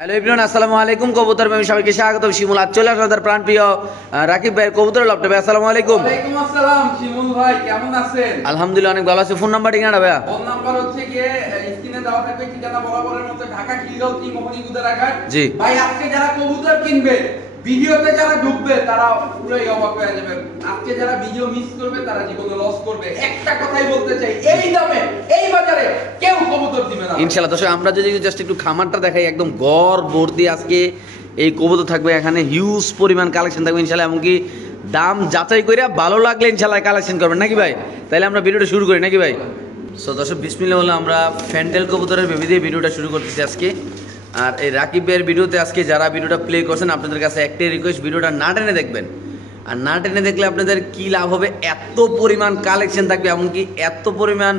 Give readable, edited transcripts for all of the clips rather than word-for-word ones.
Hello everyone, আসসালামু আলাইকুম। কবুতর প্রেমী সবাইকে স্বাগতম। শিমুল আজ চলে আসলে তার প্রাণপ্রিয় রাকিব ভাই কবুতর লফটে। ভাই আসসালামু আলাইকুম। ওয়ালাইকুম আসসালাম শিমুল ভাই, কেমন আছেন? আলহামদুলিল্লাহ অনেক ভালো আছি। ফোন নাম্বার ঠিকানা ভাইয়া? ফোন নাম্বার হচ্ছে গিয়ে স্ক্রিনে দেওয়া থাকবে, ঠিকানা বরাবরের মতো ঢাকা খিলগাঁও কি মোহনী গুদারাঘাট। জি ভাই আজকে যারা কবুতর কিনবে, ভিডিওতে যারা ঢুকবে তারা পুরোই অবাক হয়ে যাবে। আজকে যারা ভিডিও মিস করবে তারা জীবনে লস করবে। একটা কথাই বলতে চাই, এই দামে এই বাজারে কেউ কবুতর দিবে না ইনশাআল্লাহ। দর্শক আমরা যদি জাস্ট একটু খামারটা দেখাই, একদম ঘর ভর্তি আজকে এই কবুতর থাকবে। এখানে হিউজ পরিমাণ কালেকশন থাকবে ইনশাআল্লাহ। এমনকি দাম যাচাই করে ভালো লাগলে ইনশাআল্লাহ কালেকশন করবেন নাকি ভাই? তাহলে আমরা ভিডিওটা শুরু করি নাকি ভাই? সো দর্শক বিসমিল্লাহ বলে আমরা ফ্যান্টেল কবুতরের বেবি দিয়ে ভিডিওটা শুরু করতেছি আজকে। আর এই রাকিব ভাইয়ের ভিডিওতে আজকে যারা ভিডিওটা প্লে করছেন আপনাদের কাছে একটাই রিকোয়েস্ট, ভিডিওটা না টেনে দেখবেন। আর না টেনে দেখলে আপনাদের কি লাভ হবে, এত পরিমাণ কালেকশন থাকবে, এমনকি এত পরিমাণ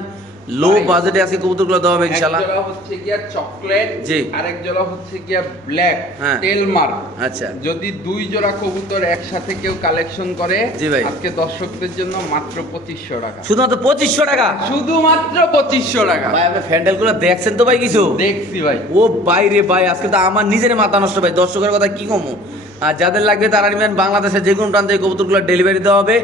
লো বাজেটে আজকে কবুতরগুলো দেওয়া হবে ইনশাআল্লাহ। এক জোড়া হচ্ছে গিয়া চকলেট, জি। আরেক জোড়া হচ্ছে গিয়া ব্ল্যাক হ্যাঁ। টেল মার্ক। আচ্ছা যদি দুই জোড়া কবুতর একসাথে কেউ কালেকশন করে, জি ভাই। আজকে দর্শকদের জন্য মাত্র 2500 টাকা, শুধুমাত্র 2500 টাকা। শুধুমাত্র 2500 টাকা। ভাই আপনি ফ্যান্ডেলগুলো দেখছেন তো ভাই কিছু? দেখছি ভাই। ও ভাই রে ভাই, আজকে তো আমার নিজের মাথা নষ্ট ভাই। দর্শকের কথা কি কমো। আর যাদের লাগবে তারা নেবেন। বাংলাদেশের যে কোনো প্রান্তে কবুতরগুলো ডেলিভারি দেওয়া হবে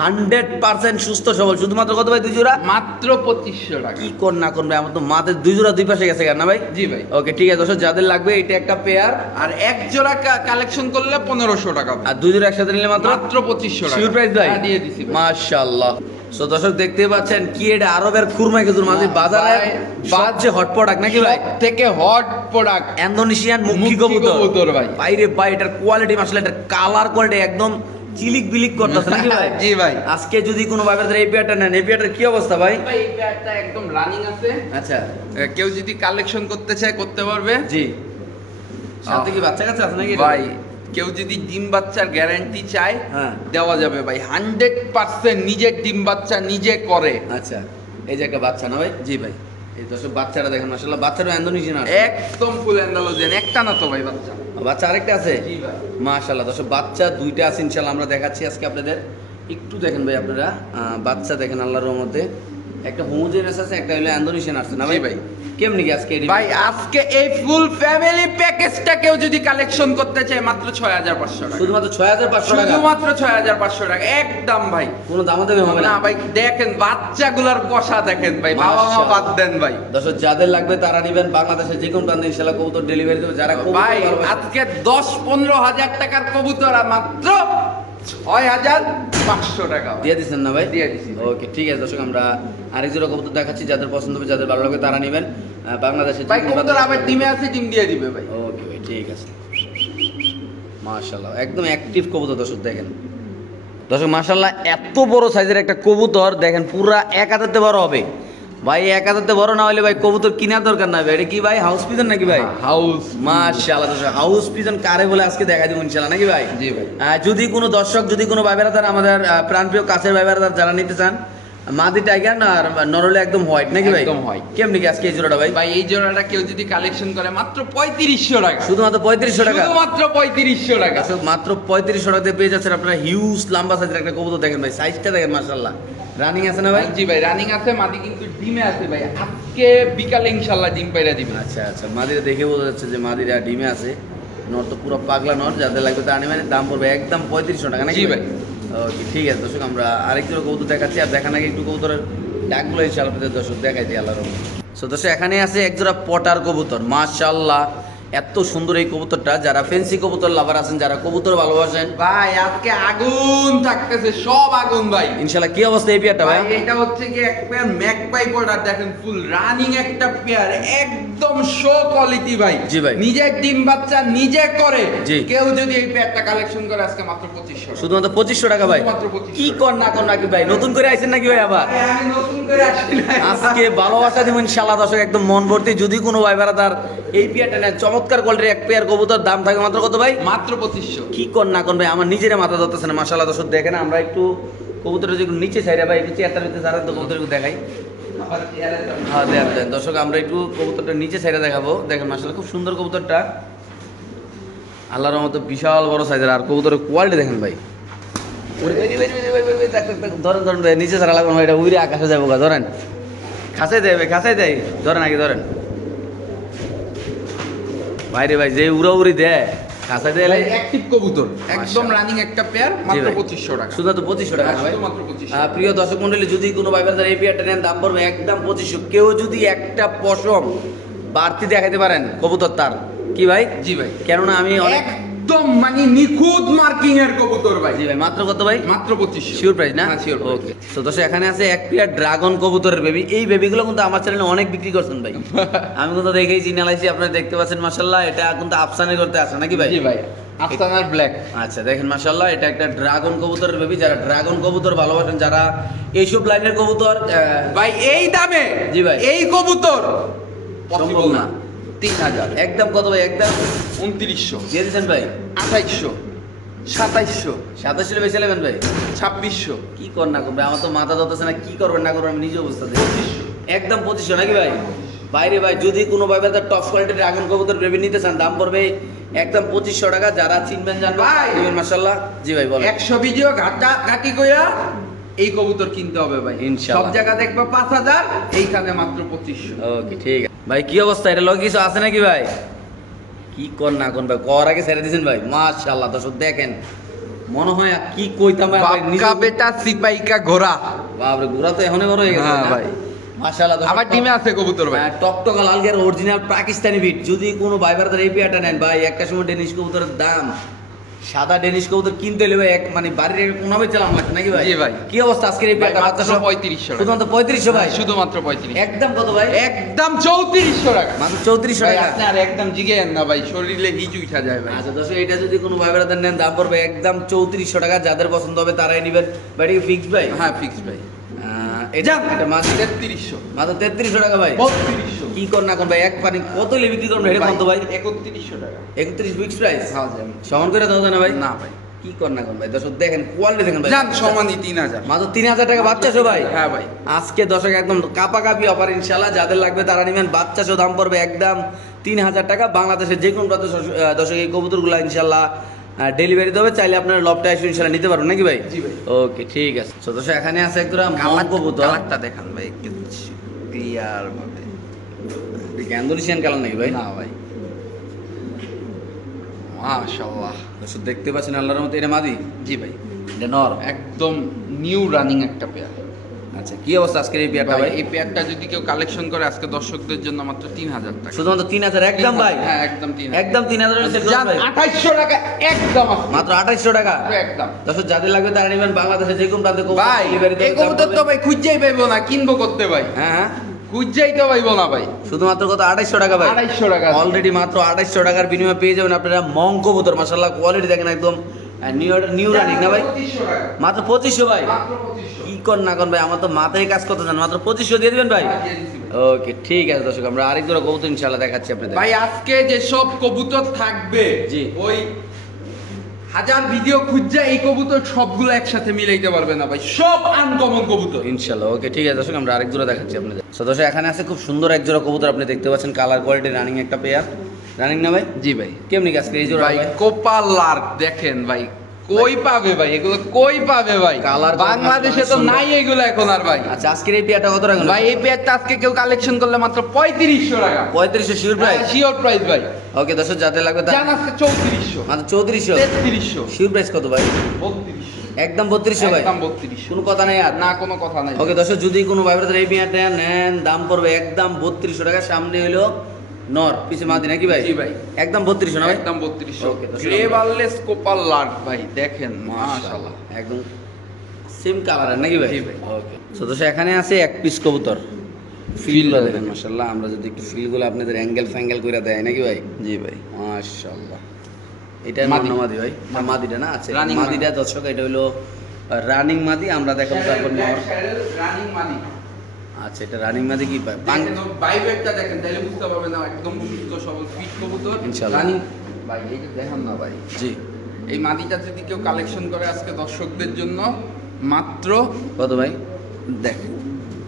100% সুস্থ সবল। শুধুমাত্র কত ভাই? 2 জোড়া? মাত্র 2500 টাকা। কি কর না করবে, আমার তো মাথায় 2 জোড়া 2 পাশে গেছে কেন না ভাই? জি ভাই। ওকে ঠিক আছে দর্শক, যাদের লাগবে এটা একটা পেয়ার। আর এক জোড়া কালেকশন করলে 1500 টাকা ভাই। আর 2 জোড়া একসাথে নিলে মাত্র মাত্র 2500 টাকা। শিওর প্রাইস ভাই? হ্যাঁ, দিয়ে দিছি ভাই। মাশাআল্লাহ। সো দর্শক দেখতে পাচ্ছেন কি এটা আরবের খুরমা খেজুর মাঝে বাজারে ভাই, সবচেয়ে হট প্রোডাক্ট নাকি ভাই? থেকে হট প্রোডাক্ট ইন্দোনেশিয়ান মুখী মুখী কবুতর কবুতর ভাই। বাইরে ভাই এটার কোয়ালিটি মাশাআল্লাহ, এটার কালার কোয়ালিটি একদম চিলিক বিলিক করতেছে নাকি ভাই? জি ভাই। আজকে যদি কোনো ভাইদের এই পেয়ারটা নেন, এই পেয়ারটার কি অবস্থা ভাই? ভাই এই প্যাডটা একদম রানিং আছে। আচ্ছা কেউ যদি কালেকশন করতে চায় করতে পারবে। জি। সাথে কি বাচ্চা কাচ্চা আছে নাকি? ভাই কেউ যদি ডিম বাচ্চার গ্যারান্টি চায়, হ্যাঁ। দেওয়া যাবে ভাই। 100% নিজের ডিম বাচ্চা নিজে করে। আচ্ছা এই যে একটা বাচ্চা না ভাই? জি ভাই। এই দর্শক বাচ্চাটা দেখেন মাশাআল্লাহ, বাচ্চাটা ইন্দোনেশিয়ান আছে। একদম ফুল অ্যান্ডালোজিয়ান, একটা না তো ভাই বাচ্চা। বাচ্চা আরেকটা আছে? জি ভাই। মাশাআল্লাহ দর্শক বাচ্চা দুইটা আছে ইনশাআল্লাহ, আমরা দেখাচ্ছি আজকে আপনাদের। একটু দেখেন ভাই আপনারা, বাচ্চা দেখেন আল্লাহর রহমতে। একটা হোমোজেনাস আছে, একটা হলো ইন্দোনেশিয়ান আছে না ভাই? জি ভাই। কেমনি কি আজকে ভাই আজকে এই ফুল ফ্যামিলি প্যাকেজটা কেউ যদি কালেকশন করতে চায় মাত্র 6500 টাকা। শুধুমাত্র 6500 টাকা? শুধুমাত্র 6500 টাকা একদম ভাই। কোনো দামও দেবে হবে না? না ভাই, দেখেন বাচ্চাগুলার কষা দেখেন ভাই, বাবা মা মাশাআল্লাহ। বাদ দেন ভাই। দর্শক যাদের লাগবে তারা নেবেন। বাংলাদেশের যে কোনো প্রান্তে ইনশাআল্লাহ কবুতর ডেলিভারি দেবে। যারা কবুতর ভাই ভালোবাসে- আজকে 10-15 হাজার টাকার কবুতর আর মাত্র 6500 টাকা দিয়ে দিচ্ছেন না ভাই? দিয়ে দিছি ভাই। ওকে ঠিক আছে দর্শক, আমরা আরেক জোড়া কবুতর দেখাচ্ছি। যাদের পছন্দ হবে, যাদের ভালো লাগবে তারা নেবেন। বাংলাদেশের ভাই কবুতর আবার ডিমে আছে, ডিম দিয়ে দিবে ভাই। ওকে ভাই ঠিক আছে। মাশাআল্লাহ একদম অ্যাক্টিভ কবুতর দর্শক দেখেন। দর্শক মাশাআল্লাহ এত বড় সাইজের একটা কবুতর দেখেন, পুরা 1 হাতেতে বড় হবে ভাই। 1 হাতেতে বড় না হলে ভাই কবুতর কেনার দরকার নাই ভাই। এটা কি ভাই হাউস পিজন নাকি ভাই? হাউস। মাশাআল্লাহ দর্শক হাউস পিজন কারে বলে আজকে দেখা দিব ইনশাআল্লাহ নাকি ভাই? জি ভাই। যদি কোনো দর্শক, যদি কোনো ভাই বেড়াদার, আমাদের প্রাণপ্রিয় কাছের ভাই বেড়াদার যারা নিতে চান, মাদি টাইগার না আর নরলে একদম হোয়াইট নাকি ভাই? একদম white। কেমনি কি আজকে এই জোড়াটা ভাই? ভাই এই জোড়াটা কেউ যদি কালেকশন করে মাত্র 3500 টাকা। শুধুমাত্র 3500 টাকা? শুধুমাত্র 3500 টাকা। দর্শক মাত্র 3500 টাকাতে পেয়ে যাচ্ছেন আপনারা হিউজ লম্বা সাইজের একটা কবুতর। দেখেন ভাই সাইজটা দেখেন মাশাআল্লাহ। রানিং আছে না ভাই? জি ভাই রানিং আছে, মাদি কিন্তু ডিমে আছে ভাই। আজকে বিকালে ইনশাআল্লাহ ডিম পাইরা দিবে। আচ্ছা আচ্ছা, মাদিরা দেখে বোঝা যাচ্ছে যে মাদিরা ডিমে আছে। নর তো পুরো পাগলা নর। যাদের লাগবে তারা নেবেন। দাম পড়বে একদম 3500 টাকা নাকি জি ভাই। ওকে ঠিক আছে দর্শক, আমরা আরেক জোড়া কবুতর দেখাচ্ছি। আর দেখান আগে একটু কবুতরের ডাকগুলো ইনশাআল্লাহ আপনাদের দর্শক দেখাই দিই আল্লাহর রহমতে। সো দর্শক এখানে আছে এক জোড়া পটার কবুতর। মাশাআল্লাহ এত সুন্দর এই কবুতরটা। যারা ফেন্সি কবুতর লাভার আছেন, যারা কবুতর ভালোবাসেন, ভাই আজকে আগুন থাকতেছে, সব আগুন ভাই। ইনশাআল্লাহ। কি অবস্থা এই পেয়ারটা ভাই? ভাই এটা হচ্ছে কি এক পেয়ার ম্যাকপাই পড়ার, দেখেন ফুল রানিং একটা পেয়ার, একদম শো কোয়ালিটি ভাই। জি ভাই। নিজে ডিম বাচ্চা নিজে করে। জি। কেউ যদি এই পেয়ারটা কালেকশন করে আজকে মাত্র 2500। শুধুমাত্র 2500 টাকা ভাই? শুধুমাত্র 2500 কি কর না কর নাকি ভাই? নতুন করে আইছেন নাকি ভাই আবার? ভাই, আমি নতুন করে আসি নাই। আজকে ভালোবাসা দিব ইনশাআল্লাহ দর্শক, একদম মন ভর্তি। যদি কোনো ভাই বেড়াদার এই পেয়ারটা নেন, চমৎকার কোয়ালিটির এক পেয়ার কবুতর, দাম থাকে মাত্র কত ভাই? মাত্র 2500। কি কর না কর ভাই, আমার নিজের মাথা ধরতেছে না। মাশাআল্লাহ দর্শক দেখেন, আমরা একটু কবুতরের যে নিচে সাইডে ভাই একটু চেয়ারটার ভিতরে যারা তো কবুতর দেখাই। আবার চেয়ারে যাবেন। হ্যাঁ দেন দেন দর্শক, আমরা একটু কবুতরটা নিচে সাইডে দেখাবো। দেখেন মাশাআল্লাহ খুব সুন্দর কবুতরটা, আল্লাহর রহমতে বিশাল বড় সাইজের। আর কবুতরের কোয়ালিটি দেখেন ভাই। ধরেন ধরেন ভাই, নিচে ছাড়া লাগবে না, এটা উইরে আকাশে যাবো গা। ধরেন খাসাই দেয় ভাই, খাসাই দেয়। ধরেন আগে ধরেন। ভাইরে ভাই যে উড়াউড়ি দেয় খাসা দেয় অ্যাক্টিভ কবুতর একদম মাশাআল্লাহ। রানিং একটা পেয়ার মাত্র 2500 টাকা। শুধু তো 2500 টাকা হ্যাঁ, ভাই। শুধুমাত্র 2500 প্রিয় দর্শক মন্ডলী, যদি কোনো ভাইবারদার এই পেয়ারটা নেন দাম পড়বে একদম 2500। কেউ যদি একটা পশম বাড়তি দেখাতে পারেন কবুতর তার কি ভাই? জি ভাই, কেননা আমি অনেক একদম মানে নিখুঁত মার্কিং এর কবুতর ভাই। জি ভাই, মাত্র কত ভাই? মাত্র 2500। শিওর প্রাইস না? হ্যাঁ, sure price। ওকে। তো দর্শক এখানে আছে এক পেয়ার ড্রাগন কবুতরের বেবি। এই বেবিগুলো কিন্তু আমার চ্যানেলে অনেক বিক্রি করছেন ভাই। আমি কিন্তু দেখেই চিনালাইছি, আপনারা দেখতে পাচ্ছেন মাশাআল্লাহ। এটা কিন্তু আফসানি করতে আসে নাকি ভাই? জি ভাই, আফসানার ব্ল্যাক। আচ্ছা দেখেন মাশাআল্লাহ, এটা একটা ড্রাগন কবুতরের বেবি। যারা ড্রাগন কবুতর ভালোবাসেন, যারা এইসব লাইনের কবুতর ভাই এই দামে জি ভাই। এই কবুতর সম্ভব পসিবল না। না। 3000, একদম কত ভাই? একদম 2900, দিয়ে দিচ্ছেন ভাই? 2800, 2700, 27 বেশি নেবেন ভাই? 2600, কি কর না করবে, আমার তো মাথা ধরতেছে না, কি করবেন না করবেন আমি নিজে বুঝতে পারছি। 2500। একদম 2500 নাকি ভাই? বাইরে ভাই, যদি কোনো ভাই তার টপ কোয়ালিটির ড্রাগন কবুতর বেবি নিতে চান দাম পড়বে একদম 2500 টাকা। যারা চিনবেন জানবেন ভাই। দিবেন মাশাআল্লাহ। জি ভাই বলেন। 100 ভিডিও ঘাটি কইরা এই কবুতর কিনতে হবে ভাই। ইনশাআল্লাহ। সব জায়গা দেখবে 5000, এইখানে মাত্র 2500। ওকে ঠিক আছে ভাই। কি অবস্থা? এটা লগে কিছু আছে নাকি ভাই? কি কর না কোন ভাই, কর আগে ছেড়ে দিয়েছেন ভাই। মাশাআল্লাহ দর্শক দেখেন, মনে হয় আর কি কইতাম ভাই, আমার নিজে- বাপকা বেটা সিপাইকা ঘোড়া। বাপরে, ঘোড়া তো এখনই বড় হয়ে গেছে হ্যাঁ না? ভাই। মাশাআল্লাহ দর্শক, আমার টিমে আছে কবুতর ভাই। টকটকা লাল গের অরিজিনাল পাকিস্তানি বিট। যদি কোনো ভাইবারদের এই পেয়ারটা নেন ভাই, একটা সময় ডেনিশ কবুতরের দাম, সাদা ডেনিশ কবুতর কিনতে হলে ভাই এক মানে বাড়ির কোনাবে চালাম লাগছে নাকি ভাই? জি ভাই। কি অবস্থা আজকের এই পেয়ারটা? ভাই, বাচ্চা মাত্র সহ 3500 টাকা। শুধুমাত্র 3500 ভাই? শুধুমাত্র 3500। একদম কত ভাই? একদম 3400 টাকা। মাত্র 3400 ভাই টাকা। আপনি আর একদম জিগেন না ভাই, শরীরে হিজ উঠা যায় ভাই। আচ্ছা দর্শক, এটা যদি কোনো ভাইবারদের নেন দাম পড়বে একদম 3400 টাকা। যাদের পছন্দ হবে তারাই নেবেন। ভাই এটা ফিক্স ভাই? হ্যাঁ ফিক্স ভাই। এটা এটা মাত্র 3300, মাত্র 3300 টাকা ভাই। 3200, কি কর না কোন ভাই, এক পানি কত লে বিক্রি করবেন এটা কোন তো ভাই? 3100 টাকা। 31 ফিক্স প্রাইস? হ্যাঁ জান। সমান করে দাও না ভাই? না ভাই, কি কর না কোন ভাই, দর্শক দেখেন কোয়ালিটি দেখেন ভাই। জান সমানই 3000। মাত্র 3000 টাকা বাচ্চা সহ ভাই? হ্যাঁ ভাই। আজকে দর্শক একদম কাপাকাপি অফার ইনশাআল্লাহ। যাদের লাগবে তারা নেবেন। বাচ্চা সহ দাম পড়বে একদম 3000 টাকা। বাংলাদেশের যে কোনো প্রান্তে দর্শক এই কবুতরগুলো ইনশাআল্লাহ ডেলিভারি দেবে। চাইলে আপনারা লবটা এসে ইনশাআল্লাহ নিতে পারবেন নাকি ভাই? জি ভাই। ওকে ঠিক আছে। তো দর্শক এখানে আছে একদম কবুতর। কালারটা দেখান ভাই একটু ক্লিয়ার ভাবে। গ্যান্ডোলিশিয়ান কালার নাকি ভাই? না ভাই, মাশাআল্লাহ। দর্শক দেখতে পাচ্ছেন আল্লাহর মতো, এটা মাদি? জি ভাই, এটা নর? একদম নিউ রানিং একটা পেয়ার। আচ্ছা, কি অবস্থা আজকের এই পেয়ারটা ভাই ভাই? এই পেয়ারটা যদি কেউ কালেকশন করে আজকে দর্শকদের জন্য মাত্র 3000 টাকা। শুধুমাত্র 3000 একদম ভাই? হ্যাঁ একদম 3000। একদম 3000 এর সেট জান ভাই? 2800 টাকা একদম আছে। মাত্র 2800 টাকা। একদম দর্শক যাদের লাগবে তারা নেবেন। বাংলাদেশের যে কোনো প্রান্তে ভাই, এই কবুতর তো ভাই খুঁজেই পাইবো না, কিনবো করতে ভাই। হ্যাঁ হ্যাঁ, খুঁজেই তো পাইবো না ভাই। শুধুমাত্র কত? 2800 টাকা ভাই? 2800 টাকা। অলরেডি মাত্র 2800 টাকার বিনিময়ে পেয়ে যাবেন আপনারা মং কবুতর। মাশাআল্লাহ কোয়ালিটি দেখেন একদম নিউ রানিং না ভাই? 2500 টাকা। মাত্র 2500 ভাই? মাত্র 2500। কি কর না কর ভাই, আমার তো মাথায় কাজ করতে চান। মাত্র 2500 দিয়ে দিবেন ভাই? হ্যাঁ, দিয়ে দিছি ভাই। ওকে ঠিক আছে দর্শক, আমরা আরেক জোড়া কবুতর ইনশাআল্লাহ দেখাচ্ছি আপনাদের। ভাই আজকে যে সব কবুতর থাকবে জি। ওই হাজার ভিডিও খুঁজছে এই কবুতর সবগুলো একসাথে মিলাইতে পারবে না ভাই, সব আনকমন কবুতর। ইনশাআল্লাহ ওকে ঠিক আছে দর্শক, আমরা আরেক জোড়া দেখাচ্ছি আপনাদের। তো দর্শক এখানে আছে খুব সুন্দর এক জোড়া কবুতর, আপনি দেখতে পাচ্ছেন কালার কোয়ালিটি রানিং একটা পেয়ার। রানিং না ভাই? জি ভাই। কেমনি আজকে এই জোড়া ভাই ভাই? কোপাল লার্ক দেখেন ভাই, কই পাবে ভাই এগুলো, কই পাবে ভাই? কালার বাংলাদেশে তো সুন্দর। নাই এগুলো এখন আর ভাই। আচ্ছা আজকের এই পেয়ারটা কত রাখবেন ভাই এই পেয়ারটা আজকে কেউ কালেকশন করলে মাত্র 3500 টাকা। 3500 শিওর প্রাইস? শিওর প্রাইস ভাই। ওকে দর্শক যাদের লাগবে জান আজকে 3400, মাত্র 3400। 3300, শিওর প্রাইস কত ভাই? 3200, একদম 3200 ভাই? একদম 3200। কোনো কথা নেই আর? না কোনো কথা নাই। ওকে দর্শক, যদি কোনো ভাইব্রেটার এই পেয়ারটা নেন দাম পড়বে একদম 3200 টাকা। সামনে হইলো নর, পিছে মাদি নাকি ভাই? জি ভাই। একদম 3200 না ভাই? একদম 3200। ওকে, তো গ্রে বার্লেস কোপাল লার্ক ভাই দেখেন মাশাআল্লাহ। একদম সেম কালারের নাকি ভাই? জি ভাই। ওকে সো দর্শক এখানে আছে এক পিস কবুতর। ফিলগুলো দেখেন মাশাআল্লাহ। আমরা যদি একটু ফিলগুলো আপনাদের অ্যাঙ্গেল ফ্যাঙ্গেল করে দেয় নাকি ভাই? জি ভাই। মাশাআল্লাহ। এটা মাদি। মাদি ভাই? না মাদিটা না? আচ্ছা Running মাদিটা দর্শক, এটা হলো রানিং মাদি। আমরা দেখাবো তারপর নর। রানিং মানি। আচ্ছা এটা রানিং মাদি কি পায়? দেখেন বাইবেটটা দেখেন, তাহলে বুঝতে পারবেন না একদম সুস্থ সবল ফিট কবুতর। ইনশাআল্লাহ। রানিং ভাই এইটা দেখেন না ভাই। জি। এই মাদিটা যদি কেউ কালেকশন করে আজকে দর্শকদের জন্য মাত্র কত ভাই? দেখেন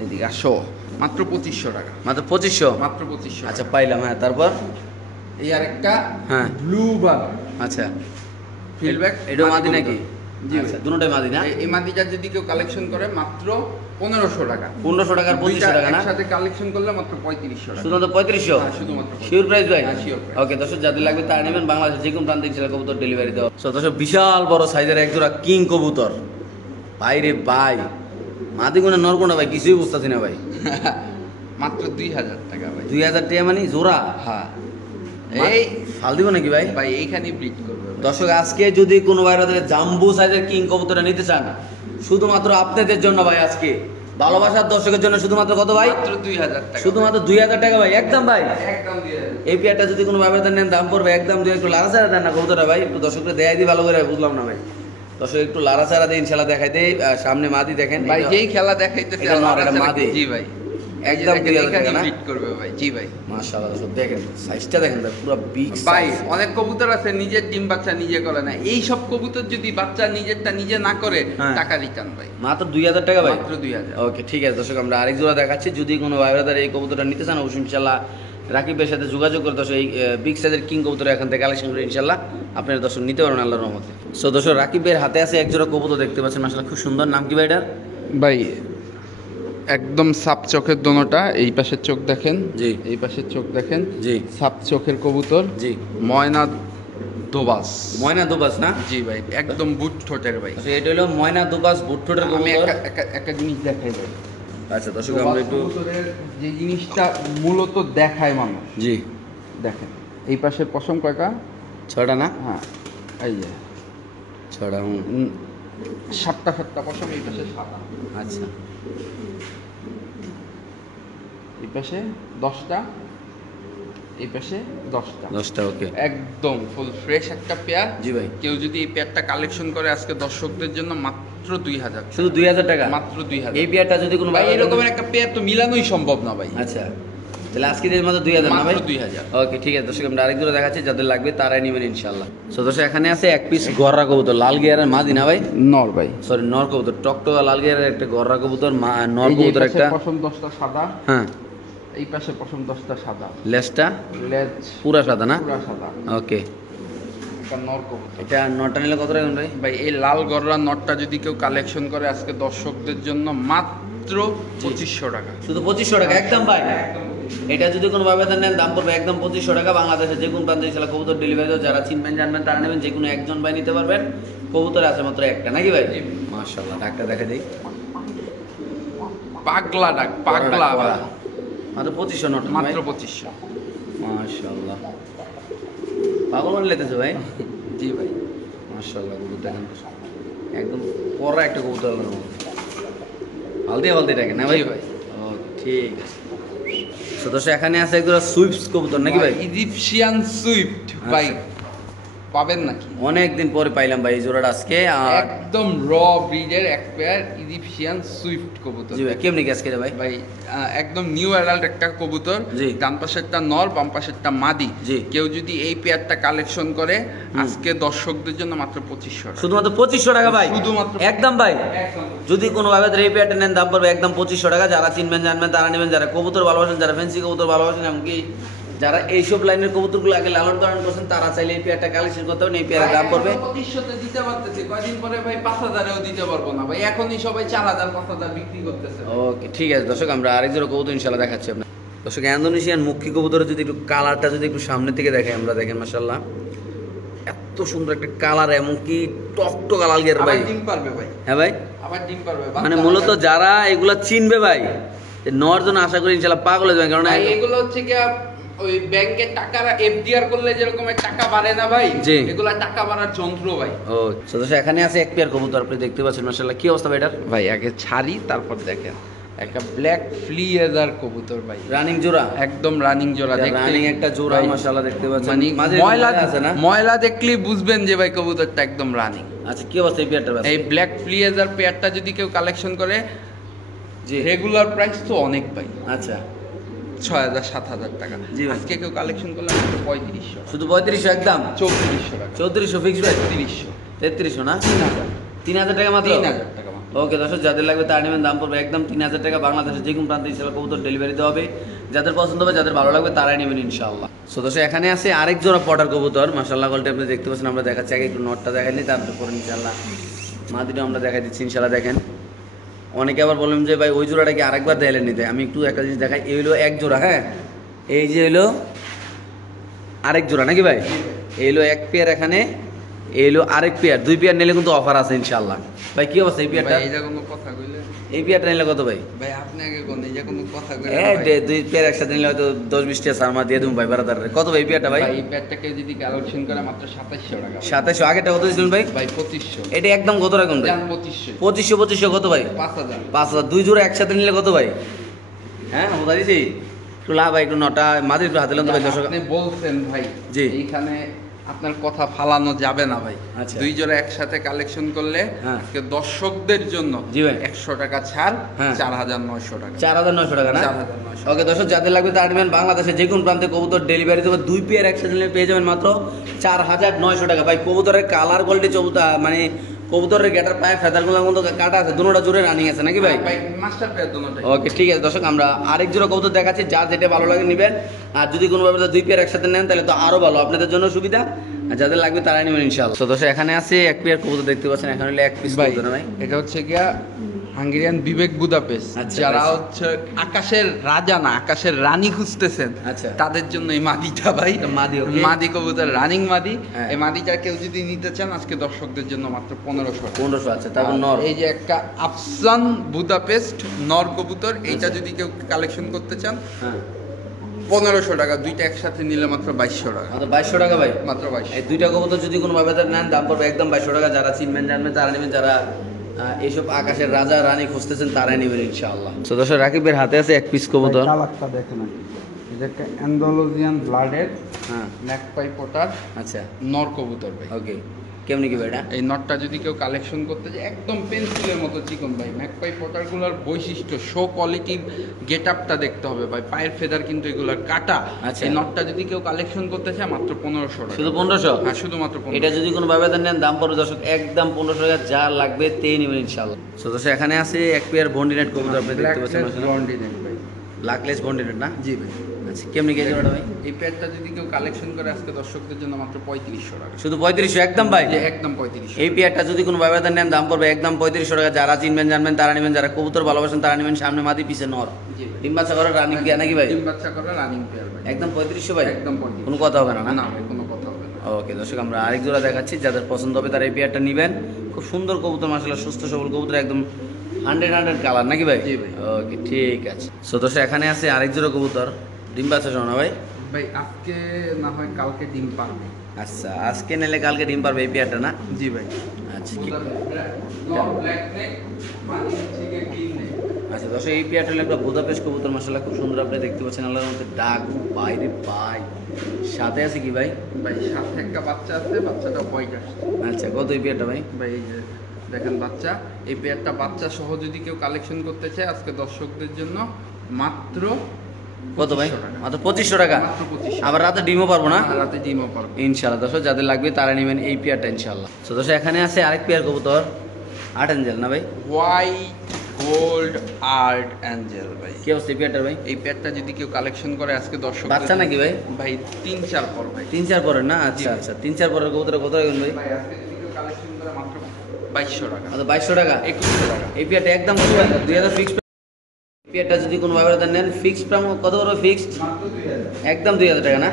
এদিকে আসো, মাত্র 2500 টাকা। মাত্র 2500? মাত্র 2500। আচ্ছা পাইলাম। হ্যাঁ তারপর? এই আরেকটা হ্যাঁ ব্লু বার আচ্ছা ফিডব্যাক। এটা মাদি নাকি? জি আচ্ছা ভাই। দুটোটাই মাদি না? এই মাদিটা যদি কেউ কালেকশন করে মাত্র 1500 টাকা। 1500 টাকার 2500 টাকা না? একসাথে কালেকশন করলে মাত্র 3500 টাকা। শুধুমাত্র 3500? হ্যাঁ, শুধুমাত্র শিওর প্রাইস ভাই? হ্যাঁ, sure price। ওকে দর্শক যাদের লাগবে তারা নেবেন, বাংলাদেশের যে কোনো প্রান্তে ইনশাআল্লাহ কবুতর ডেলিভারি দেওয়া। সো দর্শক বিশাল বড় সাইজের এক জোড়া কিং কবুতর ভাই রে ভাই, মাদি কোনা নর কোনা ভাই কিছুই বুঝতেছি না ভাই। মাত্র 2000 টাকা ভাই। 2000 টাকা মানে জোড়া? হ্যাঁ এই এই ফাল দিব নাকি ভাই? ভাই এইখানেই ব্রিড করবে ভাই। দর্শক আজকে যদি কোনো ভাইরা জাম্বু সাইজের কিং কবুতরটা নিতে চান, শুধুমাত্র আপনাদের জন্য ভাই, আজকে ভালোবাসার দর্শকের জন্য শুধুমাত্র কত ভাই? মাত্র 2000 টাকা। শুধুমাত্র 2000 টাকা ভাই, একদম ভাই। একদম 2000। এই পেয়ারটা যদি কোনো ভাবে নেন দাম পড়বে একদম দুই, একটু লাড়াচাড়া দেন না কবুতরটা ভাই, একটু দর্শককে দেখাই দিই ভালো করে, বুঝলাম না ভাই। দর্শক একটু লাড়াচাড়া দিয়ে ইনশাল্লাহ দেখাই দেই। সামনে মাদি দেখেন ভাই যেই খেলা দেখাইতেছে এটা আল্লাহ নর, এটা রাস্তা মাদি। জি ভাই। একদম 2000 টাকা না? ব্রিড করবে ভাই। জি ভাই। মাশাআল্লাহ দর্শক দেখেন সাইজটা দেখেন ভাই, পুরো বিগ ভাই সাইজ। অনেক কবুতর আছে নিজের ডিম বাচ্চা নিজে করে না, এই সব কবুতর যদি বাচ্চা নিজেরটা নিজে না করে হ্যাঁ। টাকা রিটার্ন ভাই। মাত্র 2000 টাকা ভাই? মাত্র 2000। ওকে ঠিক আছে দর্শক, আমরা আরেক জোড়া দেখাচ্ছি। যদি কোনো ভাই ব্রাদার এই কবুতরটা নিতে চান অবশ্যই ইনশাল্লাহ রাকিবের সাথে যোগাযোগ করে দর্শক এই বিগ সাইজের কিং কবুতর এখান থেকে কালেকশন করে ইনশাল্লাহ আপনার দর্শক নিতে পারবেন আল্লাহর রহমতে। সো দর্শক রাকিবের হাতে আছে এক জোড়া কবুতর দেখতে পাচ্ছেন, মাশাআল্লাহ খুব সুন্দর। নাম কি ভাই এটার? ভাই একদম সাপ চোখের দোনোটা, এই পাশের চোখ দেখেন, জি। এই পাশের চোখ দেখেন, জি সাপ চোখের কবুতর, জি। ময়না দোবাস। ময়না দুবাস না? জি ভাই একদম বুট ঠোঁটের ভাই। আচ্ছা, এটা হলো ময়না দুবাস বুটঠোঁটের আমি কবুতর। একটা জিনিস দেখাই ভাই। আচ্ছা দর্শক আমরা একটু, কবুতরের যে জিনিসটা মূলত দেখায় মানুষ, জি দেখেন এই পাশের পশম কয়টা? 6টা না? হ্যাঁ এই যে 6টা। 7টা পশম, এই পাশে 7টা, আচ্ছা এই পাশে 10টা, এই পাশে 10টা। 10টা ওকে। একদম ফুল ফ্রেশ একটা পেয়ার। জি ভাই। কেউ যদি এই পেয়ারটা কালেকশন করে আজকে দর্শকদের জন্য মাত্র 2000। শুধু 2000 টাকা? মাত্র 2000। এই পেয়ারটা যদি কোনো ভাই ভাই এরকমের একটা পেয়ার তো মিলানোই সম্ভব না ভাই। আচ্ছা তাহলে আজকে দিনের মাত্র 2000 না ভাই? মাত্র 2000। ওকে ঠিক আছে দর্শক, আমরা আরেক জোড়া দেখাচ্ছি, যাদের লাগবে তারাই নেবেন ইনশাআল্লাহ। সো দর্শক এখানে আছে এক পিস গররা কবুতর, লাল গিয়ারের মাদি না ভাই? নর ভাই। সরি নর কবুতর, টকটকা লাল গিয়ারের একটা গররা কবুতর, নর এই যে এই কবুতর পাশে একটা। পশম 10টা সাদা, হ্যাঁ এই পাশে পশম 10টা সাদা, লেজটা লেজ পুরা সাদা না? পুরা সাদা। ওকে একটা নর কবুতর। এটা নটা নিলে কত টাকা ভাই? ভাই এই লাল গররা নটটা যদি কেউ কালেকশন করে আজকে দর্শকদের জন্য মাত্র 2500 টাকা। শুধু 2500 টাকা একদম ভাই? এটা যদি কোনো ভাবে নেন দাম পড়বে একদম 2500 টাকা। বাংলাদেশে যে কোনো প্রান্তে ইনশাআল্লাহ কবুতর ডেলিভারি দেওয়া, যারা চিনবেন জানবেন তারা নেবেন, যে কোনো একজন ভাই নিতে পারবেন। কবুতর আছে মাত্র একটা নাকি ভাই? মাশাআল্লাহ, ডাকটা দেখে দিই। পাগলা ডাক, পাগলা ভাই। মাত্র 2500 নট মাত্র 2500। মাশাআল্লাহ, পাগল মানে লেতেছে ভাই। জি ভাই। মাশাআল্লাহ কবুতর দেখেন একদম পড়া একটা কবুতর আল্লাহর মতো। হালদি দেখেন না ভাই? জি ভাই। ও ঠিক আছে। তো দর্শক এখানে আছে একদম সুইফট কবুতর নাকি ভাই? ইজিপশিয়ান সুইফট ভাই পাবেন নাকি? অনেকদিন পরে পাইলাম ভাই এই জোড়াটা আজকে। আর একদম র ব্রিডের এক পেয়ার ইজিপশিয়ান সুইফট কবুতর। জি ভাই কেমনি গ্যাস করে ভাই? ভাই একদম নিউ অ্যাডাল্ট একটা কবুতর। জি। ডান পাশেরটা নর, বাম পাশেরটা মাদি। জি। কেউ যদি এই পেয়ারটা কালেকশন করে আজকে দর্শকদের জন্য মাত্র 2500 টাকা। শুধুমাত্র 2500 টাকা ভাই? শুধুমাত্র একদম ভাই। একদম। যদি কোনো ভাবে এই পেয়ারটা নেন দাম পড়বে একদম 2500 টাকা। যারা চিনবেন জানবেন তারা নেবেন, যারা কবুতর ভালোবাসেন, যারা ফ্যান্সি কবুতর ভালোবাসেন, এমনকি যারা এইসব লাইনের কবুতরগুলো আগে লালন পালন করছেন তারা চাইলে এই পেয়ারটা কালেকশন করতে পারেন। এই পেয়ারের দাম পড়বে 2500 তে দিতে পারতেছি, কয়দিন পরে ভাই 5000 দিতে পারবো না ভাই। এখনই সবাই 4000 5000 বিক্রি করতেছে। ওকে ঠিক আছে দর্শক, আমরা আরেক জোড়া কবুতর ইনশাআল্লাহ দেখাচ্ছি আপনার দর্শক। ইন্দোনেশিয়ান মুখী কবুতরের যদি একটু কালারটা যদি একটু সামনে থেকে দেখাই আমরা, দেখেন মাশাআল্লাহ এত সুন্দর একটা কালার, এমনকি টকটক লাল গিয়ার ভাই। আবার ডিম পারবে ভাই। হ্যাঁ ভাই, আবার ডিম পারবে। মানে মূলত যারা এগুলা চিনবে ভাই নর জন্য আশা করি ইনশাআল্লাহ পাগল হয়ে যাবে। কারণ ভাই এগুলো হচ্ছে কি ওই ব্যাংকের টাকা এফডিআর করলে যেরকম টাকা বাড়ে না ভাই, জি। এগুলা টাকা বাড়ার যন্ত্র ভাই। ও তো দর্শক এখানে আছে এক পেয়ার কবুতর, আপনি দেখতে পাচ্ছেন মাশাআল্লাহ। কি অবস্থা ভাই এটার? ভাই আগে ছাড়ি তারপর দেখেন। একটা ব্ল্যাক ফ্লিয়েজার কবুতর ভাই, রানিং জোড়া? একদম রানিং জোড়া। দেখতে রানিং একটা জোড়া ভাই, মাশাআল্লাহ দেখতে পাচ্ছেন। মানে মাঝে ময়লা আছে না? ময়লা দেখলেই বুঝবেন যে ভাই কবুতরটা একদম রানিং। আচ্ছা কি অবস্থা এই পেয়ারটার? এই ব্ল্যাক ফ্লিয়েজার পেয়ারটা যদি কেউ কালেকশন করে, জি রেগুলার প্রাইস তো অনেক ভাই, আচ্ছা 6000 7000 টাকা। জি ভাই। আজকে কেউ কালেকশন করলে মাত্র 3500, শুধু 3500 একদম? 3400 টাকা, 3400 ফিক্স ভাই? 3300, 3300 না? 3000, 3000 টাকা মাত্র? 3000 টাকা মাত্র। ওকে দর্শক, যাদের লাগবে তার নেবেন, দাম পড়বে একদম 3000 টাকা। বাংলাদেশের যে কোনো প্রান্তে ইনশাআল্লাহ কবুতর ডেলিভারি দেওয়া হবে। যাদের পছন্দ হবে, যাদের ভালো লাগবে তারাই নেবেন ইনশাআল্লাহ। সো দর্শক এখানে আছে আরেক জোড়া পটার কবুতর মাশাআল্লাহ। গলটা আপনি দেখতে পাচ্ছেন, আমরা দেখাচ্ছি। আগে একটু নটটা দেখাইনি, তারপরে ইনশাআল্লাহ মাদিটা আমরা দেখাই দিচ্ছি ইনশাল্লাহ। দেখেন অনেকে আবার বললাম যে ভাই ওই জোড়াটাকে আরেকবার দেয়ালেন নিতে, আমি একটু একটা জিনিস দেখাই। এই হলো এক জোড়া, হ্যাঁ এই যে হলো আরেক জোড়া নাকি ভাই, এই হলো এক পেয়ার এখানে, এই হলো আরেক পেয়ার, 2 পেয়ার নিলে কিন্তু অফার আছে ইনশাল্লাহ। ভাই কি অবস্থা এই পেয়ারটা? এই যে কোনো কথা কইলে এই পেয়ারটা নিলে কত ভাই? ভাই আপনি আগে কোন এই যে কোনো কথা কইলে 2 পেয়ার একসাথে নিলে হয়তো 10-20 টাকা সারমা দিয়ে দেবো ভাই বারাদারে। কত ভাই এই পেয়ারটা ভাই? এই প্যাডটাকে যদি কালেকশন করে মাত্র 2700 টাকা। 2700। আগেটা কত দিয়েছিলেন ভাই? ভাই 2500। এটা একদম কত রাখুন ভাই? 2500। 2500 কত ভাই? 5000। 5000। 2 জোড়া একসাথে নিলে কত ভাই? হ্যাঁ বোঝা দিছি একটু লাভ ভাই, একটু নটা মাদির একটু হাতে লন তো ভাই দর্শক। আপনি বলছেন ভাই জি। এইখানে আপনার কথা ফালানো যাবে না ভাই। আচ্ছা। 2 জোড়া একসাথে কালেকশন করলে হ্যাঁ। আজকে দর্শকদের জন্য জি ভাই। 100 টাকা ছাড়, হ্যাঁ। 4900 টাকা। 4900 টাকা না? 4900। ওকে দর্শক, যাদের লাগবে তারা নেবেন বাংলাদেশে যে কোনো প্রান্তে কবুতর ডেলিভারি দেবে। 2 পেয়ার একসাথে নিলে পেয়ে যাবেন মাত্র 4900 টাকা। ভাই কবুতরের কালার কোয়ালিটি মানে কবুতরের গেটার পায়ে ফেদারগুলো মতো কাটা আছে, দুটোটা জোরে রানিং আছে নাকি ভাই? ভাই মাস্টার পেয়ার দুটোটাই। ওকে ঠিক আছে দর্শক, আমরা আরেক জোড়া কবুতর দেখাচ্ছি, যার যেটা ভালো লাগে নেবেন। আর যদি কোনোভাবে 2 পেয়ার একসাথে নেন তাহলে তো আরো ভালো, আপনাদের জন্য সুবিধা। আর যাদের লাগবে তারাই নেবেন ইনশাআল্লাহ। তো দর্শক এখানে আছে এক পেয়ার কবুতর দেখতে পাচ্ছেন, এখানে হলো এক পিস ভাই কবুতর না ভাই? এটা হচ্ছে গিয়া হাঙ্গেরিয়ান বিবেক বুদাপেস্ট। আচ্ছা, যারা আচ্ছা। হচ্ছে আকাশের রাজা না আকাশের রানী খুঁজতেছেন, আচ্ছা। তাদের জন্য এই মাদিটা ভাই। এটা মাদি, okay? মাদি কবুতর, রানিং মাদি। হ্যাঁ। এই মাদিটা কেউ যদি নিতে চান আজকে দর্শকদের জন্য মাত্র 1500 টাকা। 1500। আচ্ছা তারপর নর এই যে একটা আফসান বুদাপেস্ট নর কবুতর, এইটা যদি কেউ কালেকশন করতে চান হ্যাঁ 1500 টাকা। দুইটা একসাথে নিলে মাত্র 2200 টাকা। মাত্র 2200 টাকা ভাই। মাত্র 2200। এই 2টা কবুতর যদি কোনো ভাবে নেন দাম পড়বে একদম 2200 টাকা। যারা চিনবেন জানবেন তারা নেবেন, যারা এইসব আকাশের রাজা রানী খুঁজতেছেন তারাই নেবেন ইনশাআল্লাহ। তো দর্শক রাকিবের হাতে আছে এক পিস কবুতর। কালারটা দেখেন, এটা একটা অ্যান্ডালুজিয়ান ব্লাডের হ্যাঁ ম্যাকপাই পোটার আচ্ছা নর কবুতর ভাই। ওকে, কেমনি কি ভাই এটা? এই নটটা যদি কেউ কালেকশন করতে যায় একদম পেন্সিলের মতো চিকন ভাই। ম্যাকপাই পটারগুলোর বৈশিষ্ট্য শো কোয়ালিটির গেট আপটা দেখতে হবে ভাই। পায়ের ফেদার কিন্তু এগুলার কাটা। আচ্ছা। এই নটটা যদি কেউ কালেকশন করতে চায় মাত্র 1500 টাকা। শুধু 1500? হ্যাঁ শুধুমাত্র 1500। এটা যদি কোনো ভাবে নেন দাম পড়বে দর্শক একদম 1500 টাকা। যা লাগবে তেই নেবেন ইনশাআল্লাহ। তো দর্শক এখানে আছে এক পেয়ার বন্ডিনেট কবুতর, আপনি দেখতে পাচ্ছেন ভাই। ব্ল্যাকলেস বন্ডিনেট না? জি ভাই। আচ্ছা কেমনি কেজি ওটা ভাই? এই প্যাডটা যদি কেউ কালেকশন করে আজকে দর্শকদের জন্য মাত্র 3500 টাকা। শুধু 3500 একদম ভাই? যে একদম 3500। এই পেয়ারটা যদি কোনো ভাবে নেন দাম পড়বে একদম 3500 টাকা। যারা চিনবেন জানবেন তারা নেবেন, যারা কবুতর ভালোবাসেন তারা নেবেন। সামনে মাদি পিছে নর, জি ভাই। ডিম বাচ্চা করার রানিং পেয়ার নাকি ভাই? ডিম বাচ্চা করা রানিং পেয়ার ভাই। একদম 3500 ভাই? একদম 3500। কোনো কথা হবে না না ভাই কোনো কথা হবে না। ওকে দর্শক, আমরা আরেক জোড়া দেখাচ্ছি, যাদের পছন্দ হবে তারা এই পেয়ারটা নেবেন। খুব সুন্দর কবুতর মাশাআল্লাহ, সুস্থ সবল কবুতর, একদম 100 কালার নাকি ভাই? জি ভাই। ওকে ঠিক আছে। সো দর্শক এখানে আছে আরেক জোড়া কবুতর, ডিম বাচ্চা সহ না ভাই? ভাই আজকে না হয় কালকে ডিম পারবে। আচ্ছা আজকে নিলে কালকে ডিম পারবে এই পেয়ারটা না? জি ভাই। আচ্ছা আচ্ছা দর্শক, এই পেয়ারটা হলো একটা বুদাপেস্ট কবুতর মাশাআল্লাহ, খুব সুন্দর। আপনি দেখতে পাচ্ছেন আল্লাহর মধ্যে ডাক বাইরে পাই। সাথে আছে কি ভাই? ভাই সাথে একটা বাচ্চা আছে, বাচ্চাটা হোয়াইট আসছে। আচ্ছা কত এই পেয়ারটা ভাই? ভাই এই যে দেখেন বাচ্চা, এই পেয়ারটা বাচ্চা সহ যদি কেউ কালেকশন করতে চায় আজকে দর্শকদের জন্য মাত্র কত ভাই? 2500 টাকা। মাত্র 2500 টাকা? মাত্র 2500। আবার রাতে ডিমও পারবো না? আর রাতে ডিমও পারবে ইনশাআল্লাহ। দর্শক যাদের লাগবে তারা নেবেন এই পেয়ারটা ইনশাআল্লাহ। তো দর্শক এখানে আছে আরেক পেয়ার কবুতর, আর্ট অ্যাঞ্জেল না ভাই? হোয়াইট গোল্ড আর্ট অ্যাঞ্জেল ভাই। কি অবস্থা এই পেয়ারটার ভাই? এই পেয়ারটা যদি কেউ কালেকশন করে আজকে দর্শক বাচ্চা নাকি ভাই? ভাই 3-4 পর ভাই। 3-4 পরের না? আচ্ছা আচ্ছা, 3-4 পরের কবুতর কত রাখবেন ভাই? ভাই আজকে যদি কেউ কালেকশন করে মাত্র 2200 টাকা। মাত্র 2200 টাকা? 2100 টাকা। এই পেয়ারটা একদম কত ভাই? 2000 ফিক্সড। পেয়ারটা যদি কোনো ভাবে নেন ফিক্সড প্রাইস কত করে? ফিক্সড মাত্র 2000। একদম 2000 টাকা না?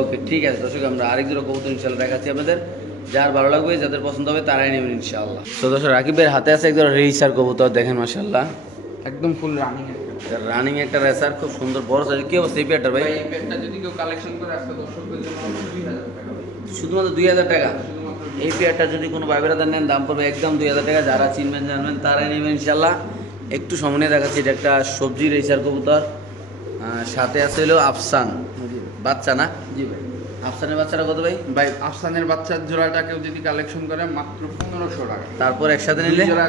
ওকে ঠিক আছে দর্শক, আমরা আরেক জোড়া কবুতর ইনশাআল্লাহ দেখাচ্ছি আপনাদের। যার ভালো লাগবে যাদের পছন্দ হবে তারাই নেবেন ইনশাআল্লাহ। তো দর্শক রাকিবের হাতে আছে একজন রেসার কবুতর, দেখেন মাশাআল্লাহ একদম ফুল রানিং রানিং একটা রেসার, খুব সুন্দর বড় সাইজ। কি অবস্থা এই পেয়ারটার ভাই? ভাই। এই পেয়ারটা যদি কেউ কালেকশন করে আজকে দর্শকদের জন্য 2000 টাকা ভাই। শুধুমাত্র 2000 টাকা? শুধুমাত্র এই পেয়ারটা যদি কোনো ভাই বেড়াদার নেন দাম পড়বে একদম 2000 টাকা। যারা চিনবেন জানবেন তারাই নেবেন ইনশাআল্লাহ। একটু সামনে দেখাচ্ছি, এটা একটা সবজি রেসার কবুতর, সাথে আছে হলো আফসান বাচ্চা না? জি ভাই। আফসানের বাচ্চাটা কত ভাই? ভাই আফসানের বাচ্চার জোড়াটা কেউ যদি কালেকশন করে মাত্র 1500 টাকা। তারপর একসাথে দুই নিলে জোড়া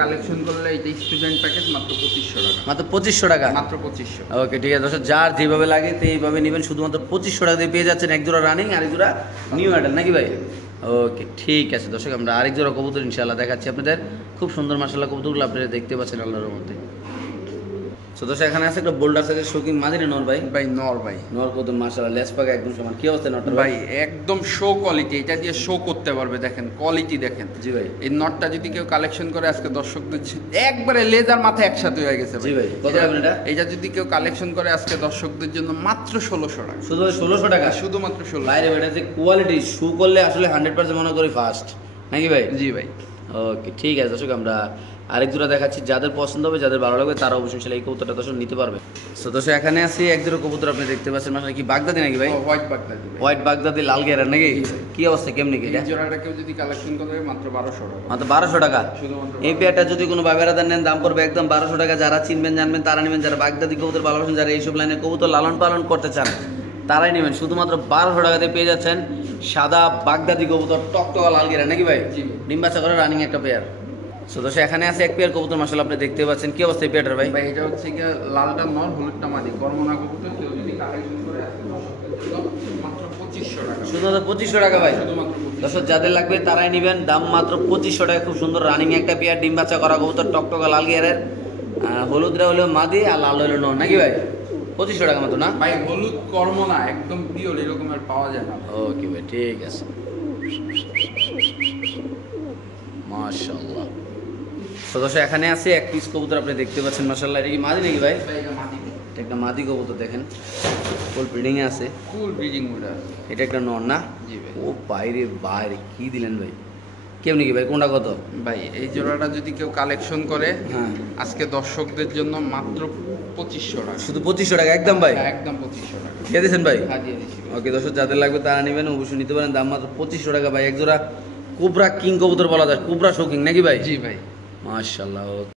কালেকশন করলে এটা স্টুডেন্ট প্যাকেজ মাত্র 2500 টাকা। মাত্র 2500 টাকা? মাত্র 2500। ওকে ঠিক আছে দর্শক, যার যেভাবে লাগে সেইভাবে নেবেন। শুধুমাত্র 2500 টাকা দিয়ে পেয়ে যাচ্ছেন এক জোড়া রানিং আর এক জোড়া নিউ অ্যাডাল নাকি ভাই? ওকে ঠিক আছে দর্শক, আমরা আরেক জোড়া কবুতর ইনশাআল্লাহ দেখাচ্ছি আপনাদের। খুব সুন্দর মাশাআল্লাহ কবুতরগুলো আপনারা দেখতে পাচ্ছেন আল্লাহর মধ্যে। তো দর্শক এখানে আছে একটা বোল্ডার সাইজের শৌখিন মাঝারি নর ভাই। ভাই নর ভাই, নর কত মাশাআল্লাহ, লেস পাকা একদম সমান। কি অবস্থা নরটা ভাই একদম শো কোয়ালিটি, এটা দিয়ে শো করতে পারবে, দেখেন কোয়ালিটি দেখেন। জি ভাই। এই নটটা যদি কেউ কালেকশন করে আজকে দর্শকদের একবারে লেজার মাথা একসাথে হয়ে গেছে জি ভাই। কত রাখবেন এটা? এটা যদি কেউ কালেকশন করে আজকে দর্শকদের জন্য মাত্র 1600 টাকা। শুধু 1600 টাকা? শুধুমাত্র 1600। বাইরে বেটা যে কোয়ালিটি শু করলে আসলে 100% মনে করি ফার্স্ট, নাকি ভাই? জি ভাই। ওকে ঠিক আছে দর্শক, আমরা আরেক জোড়া দেখাচ্ছি, যাদের পছন্দ হবে যাদের ভালো লাগবে তারা অবশ্যই এই কবুতরটা দর্শক নিতে পারবে। তো দর্শক এখানে আছে এক জোড়া কবুতর আপনি দেখতে পাচ্ছেন, মানে কি বাগদাদি নাকি ভাই? হোয়াইট বাগদাদি ভাই। হোয়াইট বাগদাদি লাল গেরার নাকি? কি অবস্থা, কেমনি কি? এই জোড়াটা কেউ যদি কালেকশন করে মাত্র 1200 টাকা। মাত্র 1200 টাকা? শুধুমাত্র এই পেয়ারটা যদি কোনো বাবেরাদার নেন দাম পড়বে একদম 1200 টাকা। যারা চিনবেন জানবেন তারা নেবেন, যারা বাগদাদি কবুতর ভালোবাসেন, যারা এইসব লাইনে কবুতর লালন পালন করতে চান তারাই নেবেন। শুধুমাত্র 1200 টাকাতে পেয়ে যাচ্ছেন সাদা বাগদাদি কবুতর, টকটকা লাল গেরা নাকি ভাই? জি। ডিম বাচ্চা করে রানিং একটা পেয়ার। সো দর্শক এখানে আছে এক পেয়ার কবুতর মাশাআল্লাহ আপনি দেখতে পাচ্ছেন। কি অবস্থা এই পেয়ারটার ভাই? ভাই এটা হচ্ছে কি লালটা নর, হলুদটা মাদি, কর্মনা কবুতর। কেউ যদি কালেকশন করে আজকে দর্শকদের জন্য মাত্র 2500 টাকা। শুধুমাত্র 2500 টাকা ভাই। শুধুমাত্র 2500। দর্শক যাদের লাগবে তারাই নেবেন, দাম মাত্র 2500 টাকা। খুব সুন্দর রানিং একটা পেয়ার, ডিম বাচ্চা করা কবুতর, টকটকা লাল গিয়ারের। হলুদরা হলো মাদি আর লাল হলো নর নাকি ভাই? 2500 টাকা মতো না ভাই? হলুদ কর্মনা একদম পিওর, এরকমের পাওয়া যায় না। ওকে ভাই ঠিক আছে, মাশাআল্লাহ। তো দর্শক এখানে আছে এক পিস কবুতর আপনি দেখতে পাচ্ছেন মাশাআল্লাহ। এটা কি মাদি নাকি ভাই? ভাই এটা মাদি, এটা একটা মাদি কবুতর, দেখেন ফুল ব্রিডিং এ আছে। ফুল ব্রিডিং মুড আছে। এটা একটা নর না? জি ভাই। ও বাইরে বাইরে কি দিলেন ভাই, কেমনি কি ভাই, কোনটা কত? ভাই এই জোড়াটা যদি কেউ কালেকশন করে হ্যাঁ আজকে দর্শকদের জন্য মাত্র 2500 টাকা। শুধু 2500 টাকা একদম ভাই? হ্যাঁ, একদম 2500 টাকা দিয়ে দিয়েছেন ভাই? হ্যাঁ, দিয়ে দিচ্ছি ভাই। ওকে দর্শক যাদের লাগবে তারা নেবেন, অবশ্যই নিতে পারেন, দাম মাত্র 2500 টাকা ভাই। এক জোড়া কোবরা কিং কবুতর বলা যায়, কোবরা শৌকিং নাকি ভাই? জি ভাই। মাশাআল্লাহ। ওকে